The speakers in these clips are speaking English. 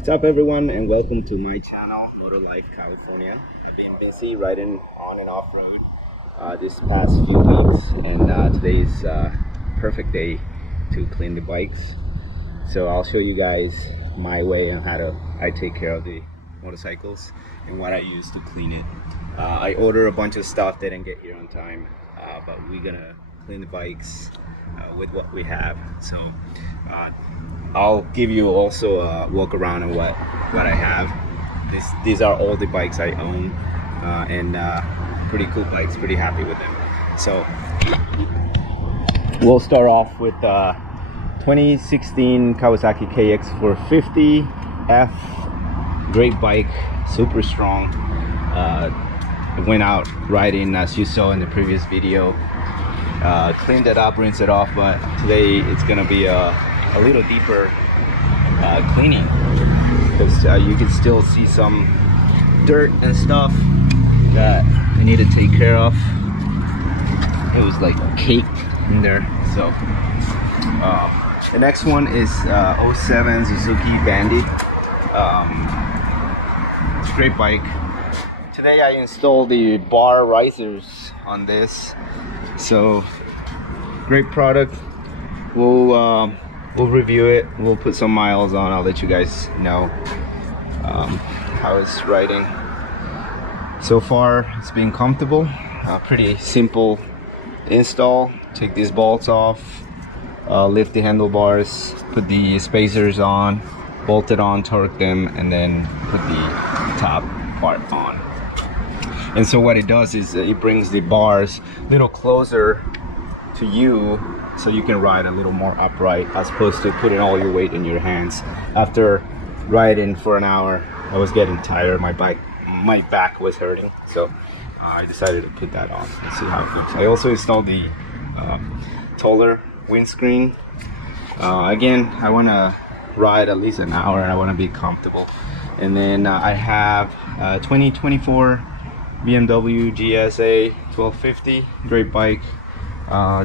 What's up, everyone, and welcome to my channel, Motor Life California. I've been busy riding on and off road this past few weeks, and today's perfect day to clean the bikes. So I'll show you guys my way on how I take care of the motorcycles and what I use to clean it. I order a bunch of stuff that didn't get here on time, but we're gonna clean the bikes with what we have. So I'll give you also a walk around on what I have. These are all the bikes I own, and pretty cool bikes, pretty happy with them. So we'll start off with 2016 Kawasaki KX450F. Great bike, super strong. I went out riding as you saw in the previous video. Cleaned it up, rinsed it off, but today it's gonna be a little deeper cleaning, because you can still see some dirt and stuff that I need to take care of. It was like caked in there. So the next one is 07 Suzuki Bandit. It's a great bike. Today I installed the bar risers on this, so great product. We'll review it. We'll put some miles on. I'll let you guys know how it's riding. So far, it's been comfortable. Pretty simple install. Take these bolts off, lift the handlebars, put the spacers on, bolt it on, torque them, and then put the top part on. And so what it does is it brings the bars a little closer to you, so you can ride a little more upright, as opposed to putting all your weight in your hands. After riding for an hour, I was getting tired. My back was hurting, so I decided to put that on and see how it feels. I also installed the taller windscreen. Again, I want to ride at least an hour and I want to be comfortable. And then I have 2024 BMW GSA 1250, great bike.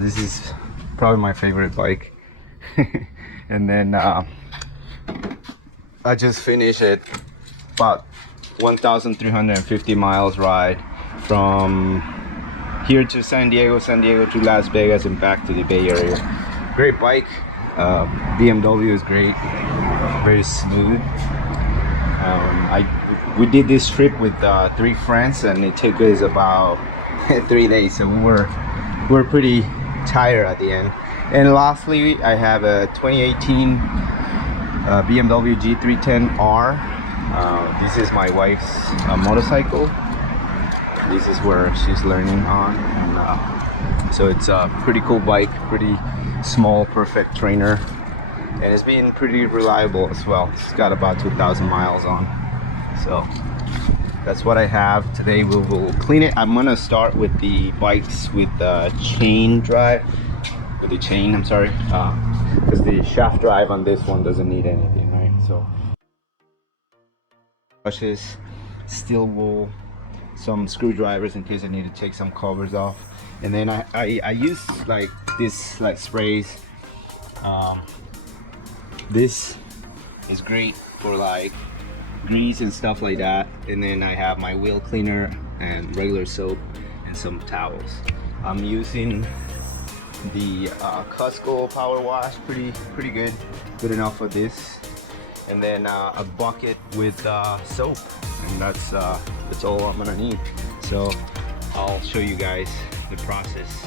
This is probably my favorite bike. And then I just finished it, about 1,350 miles ride from here to San Diego to Las Vegas, and back to the Bay Area. Great bike. BMW is great, very smooth. We did this trip with 3 friends, and it took us about 3 days, so we were pretty tired at the end. And lastly, I have a 2018 BMW G310R. This is my wife's motorcycle. This is where she's learning on, and so it's a pretty cool bike, pretty small, perfect trainer, and it's been pretty reliable as well. It's got about 2,000 miles on. So that's what I have. Today we will clean it. I'm gonna start with the bikes with the chain drive, because the shaft drive on this one doesn't need anything, right? So brushes, steel wool, some screwdrivers in case I need to take some covers off, and then I use like this, like sprays. This is great for like grease and stuff like that. And then I have my wheel cleaner and regular soap and some towels. I'm using the Cusco Power Wash, pretty good enough for this. And then a bucket with soap, and that's all I'm gonna need. So I'll show you guys the process.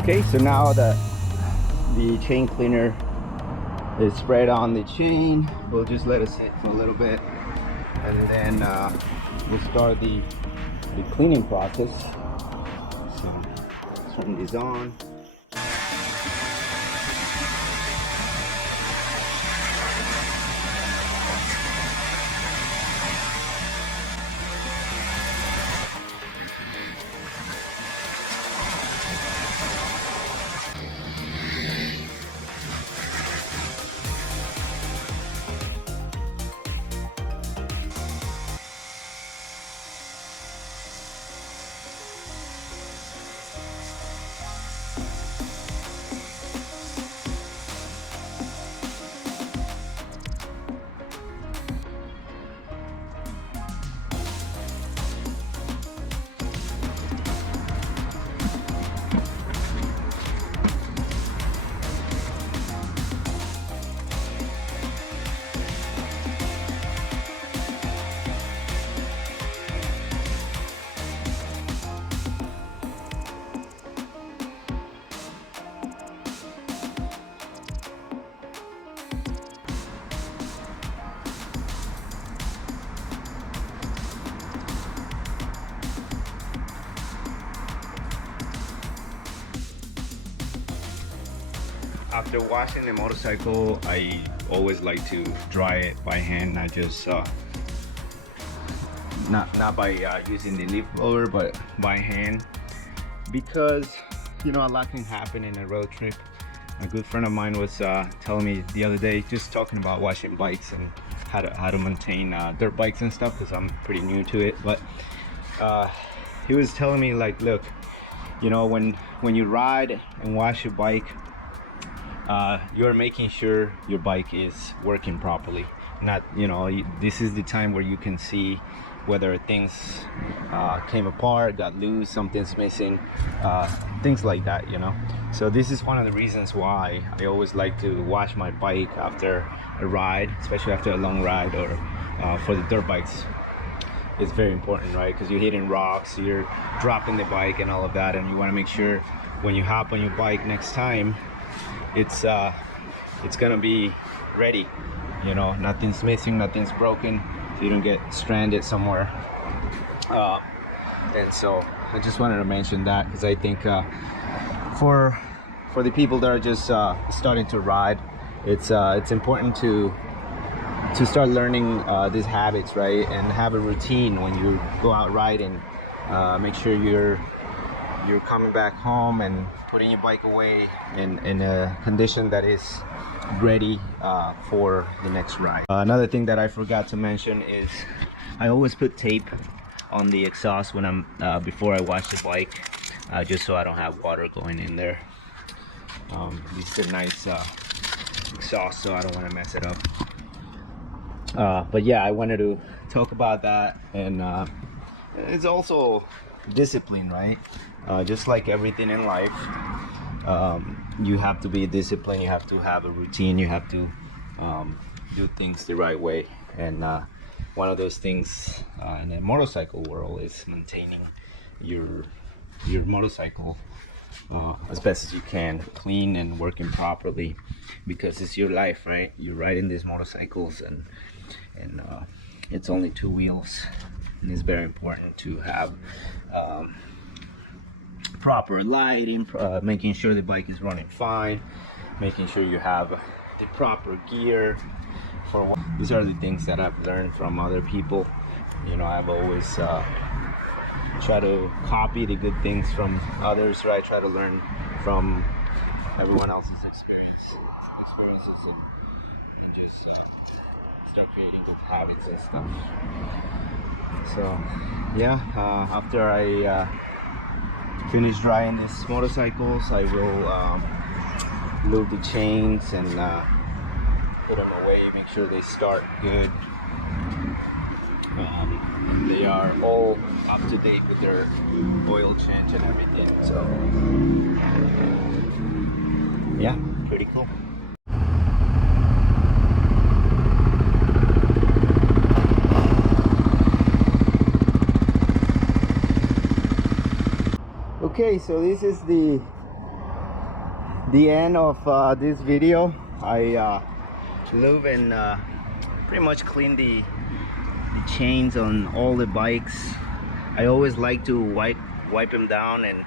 Okay, so now that the chain cleaner is spread on the chain, we'll just let it sit for a little bit. and then we'll start the cleaning process. So turn this on. After washing the motorcycle, I always like to dry it by hand, not just not by using the leaf blower, but by hand, because you know a lot can happen in a road trip. A good friend of mine was telling me the other day, just talking about washing bikes and how to maintain dirt bikes and stuff, because I'm pretty new to it. But he was telling me, like, look, you know, when you ride and wash your bike, you're making sure your bike is working properly. Not, you know, this is the time where you can see whether things came apart, got loose, something's missing, things like that, you know. So this is one of the reasons why I always like to wash my bike after a ride, especially after a long ride, or for the dirt bikes. It's very important, right? Because you're hitting rocks, you're dropping the bike and all of that, and you want to make sure when you hop on your bike next time, it's gonna be ready, you know, nothing's missing, nothing's broken, so you don't get stranded somewhere. And so I just wanted to mention that, because I think for the people that are just starting to ride, it's important to start learning these habits, right? And have a routine when you go out riding. Make sure you're coming back home and putting your bike away in a condition that is ready for the next ride. Another thing that I forgot to mention is I always put tape on the exhaust when I'm before I wash the bike, just so I don't have water going in there. This is a nice exhaust, so I don't want to mess it up. But yeah, I wanted to talk about that, and it's also discipline, right? Just like everything in life, you have to be disciplined, you have to have a routine, you have to do things the right way. And one of those things in the motorcycle world is maintaining your motorcycle as best as you can, clean and working properly, because it's your life, right? You're riding these motorcycles, and it's only two wheels, and it's very important to have proper lighting, making sure the bike is running fine, making sure you have the proper gear. These are the things that I've learned from other people. You know, I've always try to copy the good things from others, right? Try to learn from everyone else's experiences, and just start creating good habits and stuff. So yeah, after I finish drying these motorcycles, I will lube the chains and put them away, make sure they start good. They are all up to date with their oil change and everything, so yeah, pretty cool. Okay, so this is the end of this video. I lube and pretty much clean the the chains on all the bikes. I always like to wipe them down and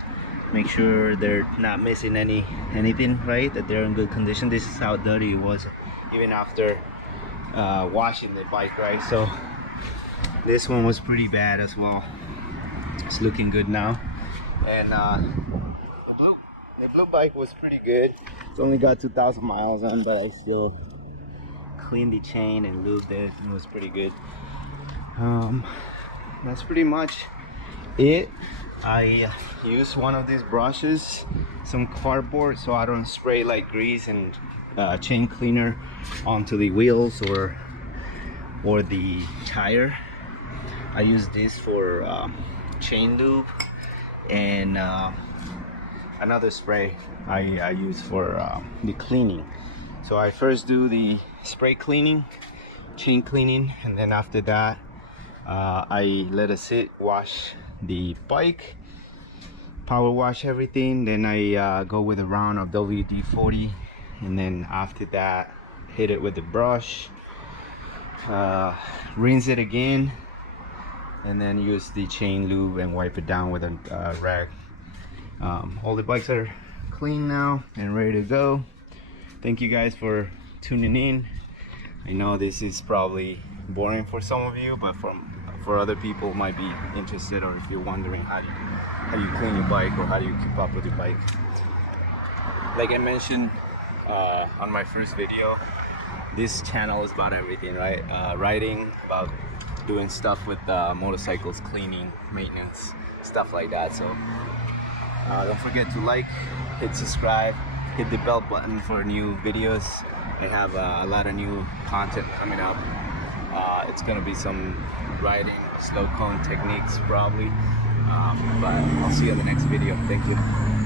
make sure they're not missing anything, right? That they're in good condition. This is how dirty it was even after washing the bike, right? So this one was pretty bad as well. It's looking good now. And the blue bike was pretty good. It's only got 2,000 miles on, but I still cleaned the chain and lubed it. It was pretty good. That's pretty much it. I use one of these brushes, some cardboard, so I don't spray like grease and chain cleaner onto the wheels or the tire. I use this for chain lube, and another spray I use for the cleaning. So I first do the spray cleaning, chain cleaning, and then after that I let it sit, wash the bike, power wash everything. Then I go with a round of WD-40, and then after that hit it with the brush, rinse it again, and then use the chain lube and wipe it down with a rag. All the bikes are clean now and ready to go. Thank you guys for tuning in. I know this is probably boring for some of you, but for other people might be interested, or if you're wondering how do you clean your bike or how do you keep up with your bike. Like I mentioned on my first video, this channel is about everything, right? Riding, about doing stuff with motorcycles, cleaning, maintenance, stuff like that. So don't forget to like, hit subscribe, hit the bell button for new videos. I have a lot of new content coming up. It's gonna be some riding, slow cone techniques probably, but I'll see you in the next video. Thank you.